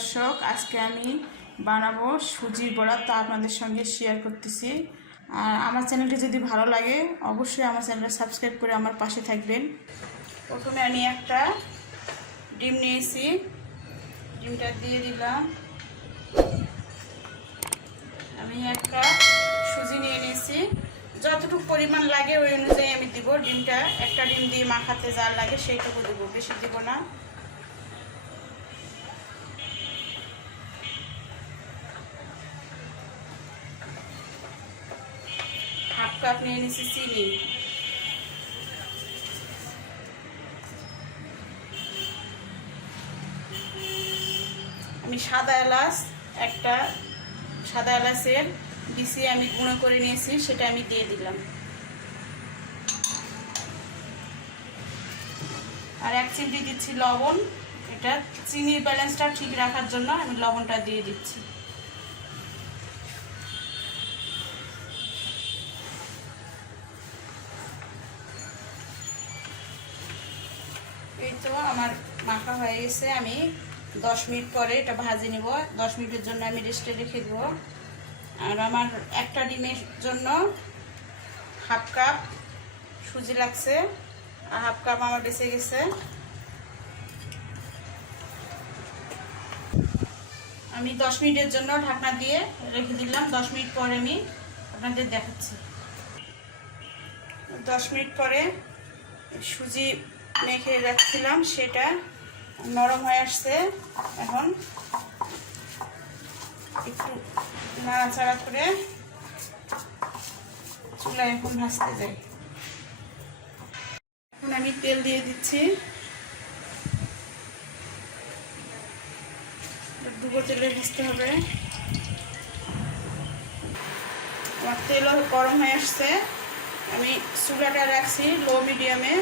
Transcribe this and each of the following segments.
দর্শক, আজকে আমি বানাবো সুজির বড়া, তা আপনাদের সঙ্গে শেয়ার করতেছি। আর আমার চ্যানেলটি যদি ভালো লাগে অবশ্যই আমার চ্যানেলটা সাবস্ক্রাইব করে আমার পাশে থাকবেন। প্রথমে আমি একটা ডিম নিয়েছি, ডিমটা দিয়ে দিলাম। আমি একটা সুজি নিয়ে নিয়েছি, যতটুকু পরিমাণ লাগে ওই অনুযায়ী আমি দিব। ডিমটা একটা ডিম দিয়ে মাখাতে যা লাগে সেইটুকু দেবো, বেশি দেব না। হাফ কাপ নিয়ে নিয়েছি চিনি, আমি সাদা এলাচ, একটা সাদা এলাচের বিচি আমি গুঁড়ো করে নিয়েছি, সেটা আমি দিয়ে দিলাম। আর এক চিমটি দিচ্ছি লবণ, এটা চিনির ব্যালেন্সটা ঠিক রাখার জন্য আমি লবণটা দিয়ে দিচ্ছি। এই তো আমার মাখা হয়ে গেছে, আমি 10 মিনিট পরে এটা ভাজে নিব। 10 মিনিটের জন্য আমি রেস্টে রেখে দেব। আর আমার একটা ডিমের জন্য হাফ কাপ সুজি লাগছে, আর হাফ কাপ আমার বেঁচে গেছে। আমি 10 মিনিটের জন্য ঢাকনা দিয়ে রেখে দিলাম। 10 মিনিট পরে আমি আপনাদের দেখাচ্ছি। 10 মিনিট পরে সুজি মেখে রাখছিলাম, সেটা নরম হয়ে আসছে। এখন একটু নাড়াচাড়া করে চুলায় এখন ভাজতে যাই। এখন আমি তেল দিয়ে দিচ্ছি, ডুবো তেলে ভাজতে হবে। আমার তেলও গরম হয়ে আসছে, আমি চুলাটা রাখছি লো মিডিয়ামে।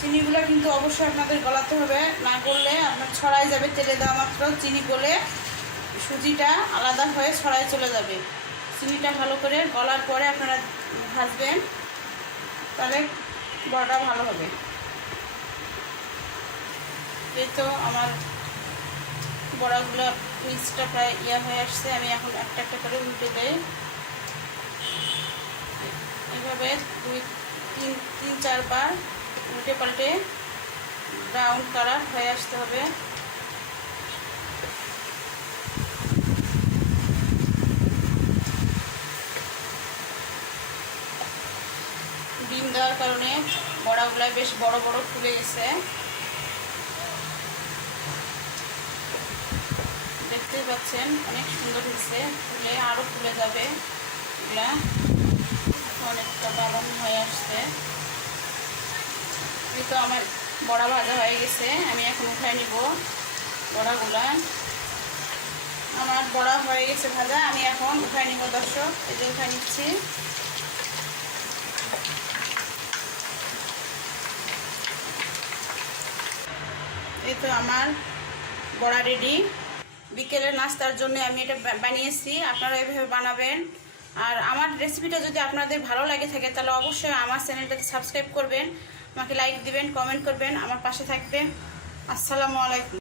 চিনিগুলো কিন্তু অবশ্যই আপনাদের গলাতে হবে, না করলে আপনার ছড়াই যাবে। তেলে দেওয়া মাত্র চিনি গলে সুজিটা আলাদা হয়ে ছড়াই চলে যাবে। চিনিটা ভালো করে গলার পরে আপনারা ভাজবেন, তাহলে বড়াটা ভালো হবে। এই তো আমার বড়াগুলো মিক্সটা প্রায় হয়ে আসছে। আমি এখন একটা একটা করে উল্টে দেই। এইভাবে 2-3-4 বার উল্টে পাল্টে ব্রাউন কালার হয়ে আসতে হবে। ডিম দেওয়ার কারণে বড়াগুলো বেশ বড় বড় ফুলে গেছে, দেখতেই পাচ্ছেন অনেক সুন্দর হয়েছে। ফুলে আরও ফুলে যাবে এগুলা, অনেকটা বাদাম হয়ে আসছে। এই তো আমার বড়া ভাজা হয়ে গেছে, আমি এখন উঠাই নিব বড়াগুলা। আমার বড়া হয়ে গেছে ভাজা, আমি এখন উঠাই নিব দর্শক। এই যে উঠাই নিচ্ছি। এই তো আমার বড়া রেডি। বিকেলের নাস্তার জন্য আমি এটা বানিয়েছি, আপনারা এভাবে বানাবেন। আর আমার রেসিপিটা যদি আপনাদের ভালো লাগে থাকে তাহলে অবশ্যই আমার চ্যানেলটাকে সাবস্ক্রাইব করবেন, আমাকে লাইক দিবেন, কমেন্ট করবেন, আমার পাশে থাকবেন। আসসালামু আলাইকুম।